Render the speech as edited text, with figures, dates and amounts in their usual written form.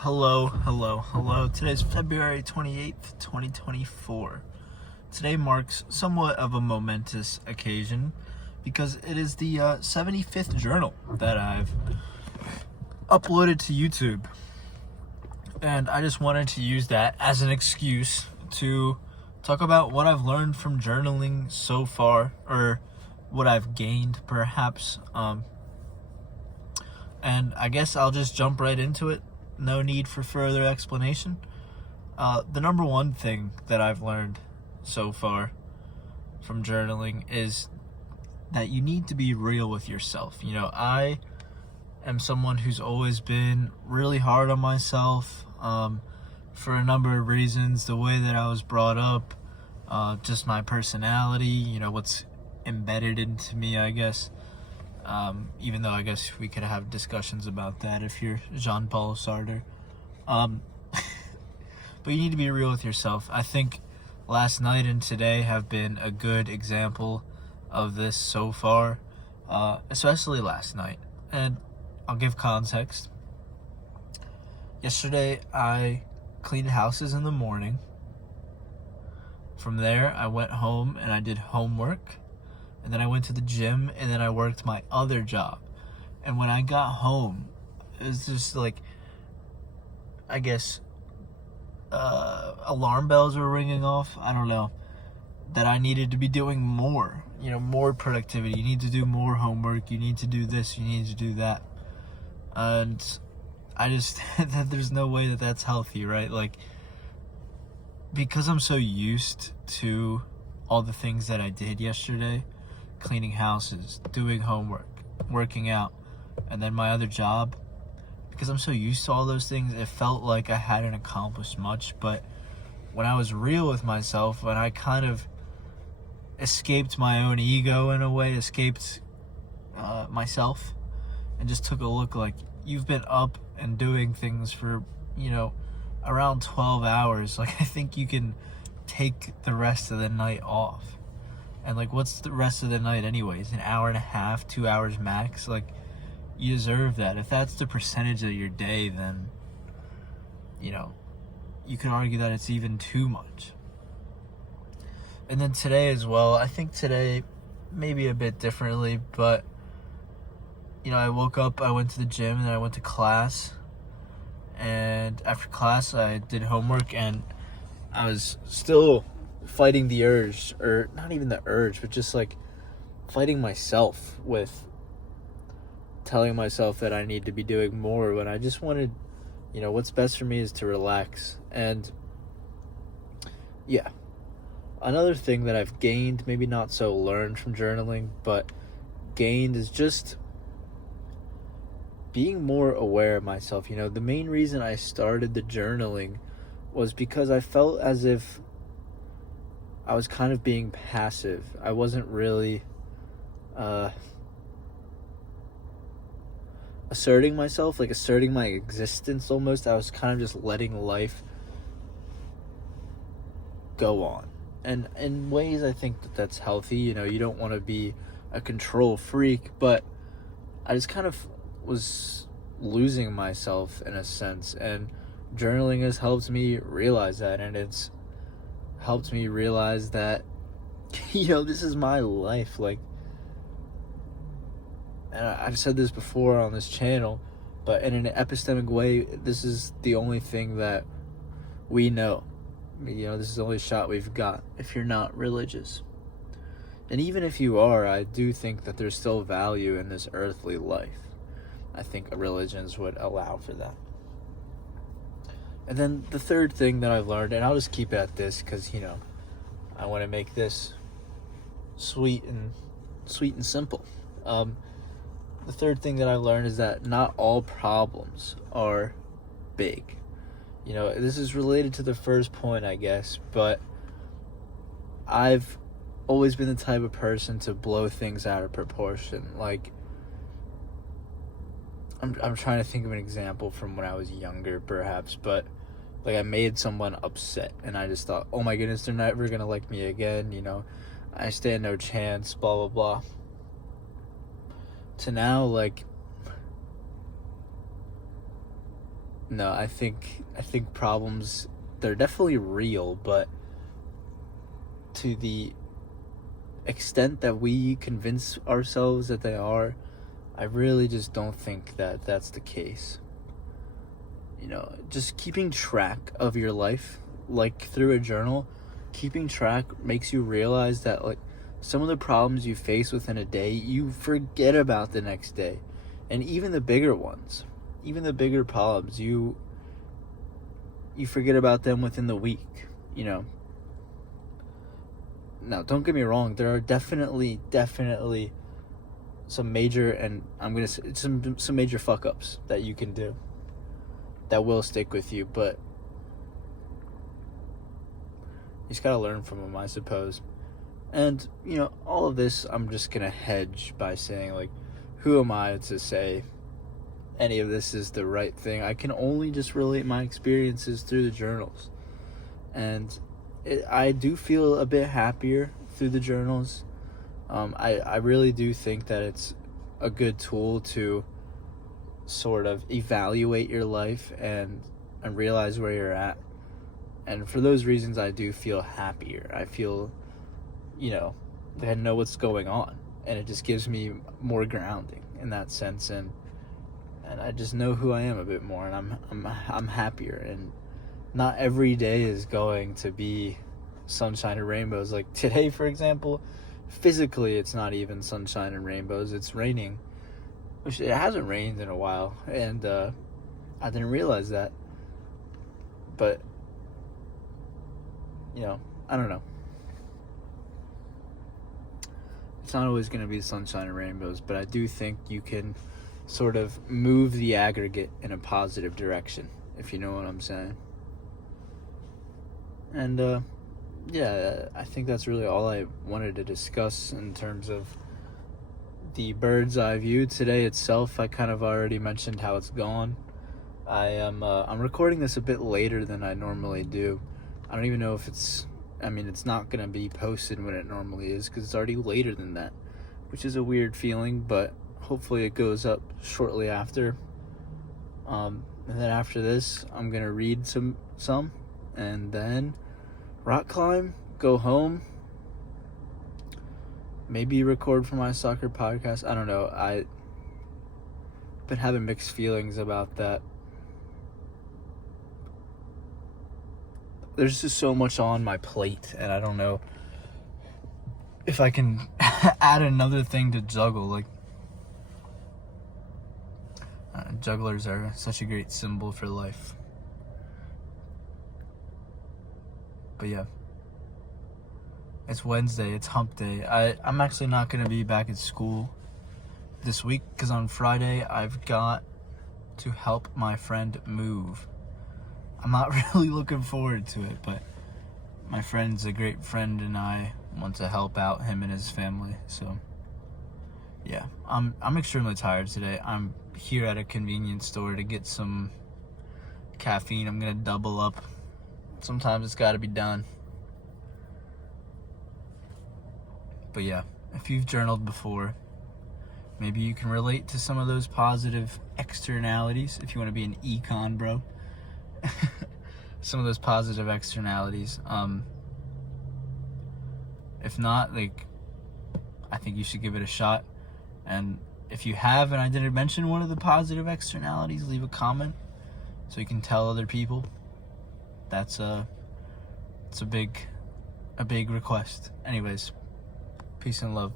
Hello. Today's February 28th, 2024. Today marks somewhat of a momentous occasion because it is the 75th journal that I've uploaded to YouTube. And I just wanted to use that as an excuse to talk about what I've learned from journaling so far, or what I've gained perhaps. And I guess I'll just jump right into it. No need for further explanation. The number one thing that I've learned so far from journaling is that you need to be real with yourself. I am someone who's always been really hard on myself for a number of reasons. The way that I was brought up, just my personality, what's embedded into me, I guess. Even though I guess we could have discussions about that if you're Jean-Paul Sartre. But you need to be real with yourself. I think last night and today have been a good example of this so far, especially last night. And I'll give context. Yesterday, I cleaned houses in the morning. From there, I went home and I did homework. And then I went to the gym, and then I worked my other job. And when I got home, it was just like, I guess, alarm bells were ringing off. I don't know. That I needed to be doing more, more productivity. You need to do more homework. You need to do this. You need to do that. And I just, that there's no way that that's healthy, right? Like, because I'm so used to all the things that I did yesterday, cleaning houses, doing homework, working out, and then my other job, because I'm so used to all those things, it felt like I hadn't accomplished much. But when I was real with myself, when I kind of escaped my own ego in a way, escaped myself, and just took a look, like, you've been up and doing things for, around 12 hours. Like, I think you can take the rest of the night off. And, like, what's the rest of the night anyways? An hour and a half, 2 hours max? Like, you deserve that. If that's the percentage of your day, then, you could argue that it's even too much. And then today as well, I think today maybe a bit differently, but, I woke up, I went to the gym, and then I went to class. And after class, I did homework, and I was still fighting the urge, or not even the urge, but just like fighting myself with telling myself that I need to be doing more, when I just wanted, what's best for me is to relax. And yeah, another thing that I've gained, maybe not so learned from journaling, but gained, is just being more aware of myself. The main reason I started the journaling was because I felt as if I was kind of being passive. I wasn't really asserting myself, like asserting my existence almost. I was kind of just letting life go on. And in ways, I think that's healthy. You don't want to be a control freak, but I just kind of was losing myself in a sense. And journaling has helped me realize that, and it's helped me realize that, this is my life. Like, and I've said this before on this channel, but in an epistemic way, this is the only thing that we know. This is the only shot we've got if you're not religious. And even if you are, I do think that there's still value in this earthly life. I think religions would allow for that. And then the third thing that I've learned, and I'll just keep it at this because, I want to make this sweet and simple. The third thing that I've learned is that not all problems are big. This is related to the first point, I guess, but I've always been the type of person to blow things out of proportion. Like, I'm trying to think of an example from when I was younger, perhaps, but like, I made someone upset, and I just thought, oh my goodness, they're never gonna like me again, I stand no chance, blah blah blah. To now, like, no, I think problems, they're definitely real, but to the extent that we convince ourselves that they are, I really just don't think that that's the case. Just keeping track of your life, like through a journal, keeping track makes you realize that, like, some of the problems you face within a day, you forget about the next day. And even the bigger ones, even the bigger problems, you forget about them within the week. Now, don't get me wrong, there are definitely some major, and I'm gonna say some major fuck ups that you can do that will stick with you, but you just gotta learn from them, I suppose. And all of this, I'm just gonna hedge by saying, like, who am I to say any of this is the right thing? I can only just relate my experiences through the journals, and I do feel a bit happier through the journals. I really do think that it's a good tool to sort of evaluate your life and realize where you're at. And for those reasons, I do feel happier. I feel, that I know what's going on, and it just gives me more grounding in that sense, and I just know who I am a bit more, and I'm happier. And not every day is going to be sunshine and rainbows. Like today, for example, physically it's not even sunshine and rainbows, it's raining, which it hasn't rained in a while, and I didn't realize that. But I don't know, it's not always going to be sunshine and rainbows, but I do think you can sort of move the aggregate in a positive direction, if you know what I'm saying. And yeah, I think that's really all I wanted to discuss in terms of the bird's eye view. Today itself, I kind of already mentioned how it's gone. I'm recording this a bit later than I normally do. I don't even know if it's not going to be posted when it normally is, because it's already later than that, which is a weird feeling, but hopefully it goes up shortly after. And then after this, I'm going to read some, and then rock climb, go home, maybe record for my soccer podcast. I don't know. I've been having mixed feelings about that. There's just so much on my plate, and I don't know if I can add another thing to juggle. Like, jugglers are such a great symbol for life. But yeah, it's Wednesday, it's hump day. I'm actually not going to be back at school this week, because on Friday I've got to help my friend move. I'm not really looking forward to it, but my friend's a great friend, and I want to help out him and his family. So yeah, I'm extremely tired today. I'm here at a convenience store to get some caffeine. I'm gonna double up. Sometimes it's got to be done. But yeah, if you've journaled before, maybe you can relate to some of those positive externalities. If you want to be an econ bro, some of those positive externalities. If not, like, I think you should give it a shot. And if you have, and I didn't mention one of the positive externalities, leave a comment so you can tell other people. It's a big request. Anyways, peace and love.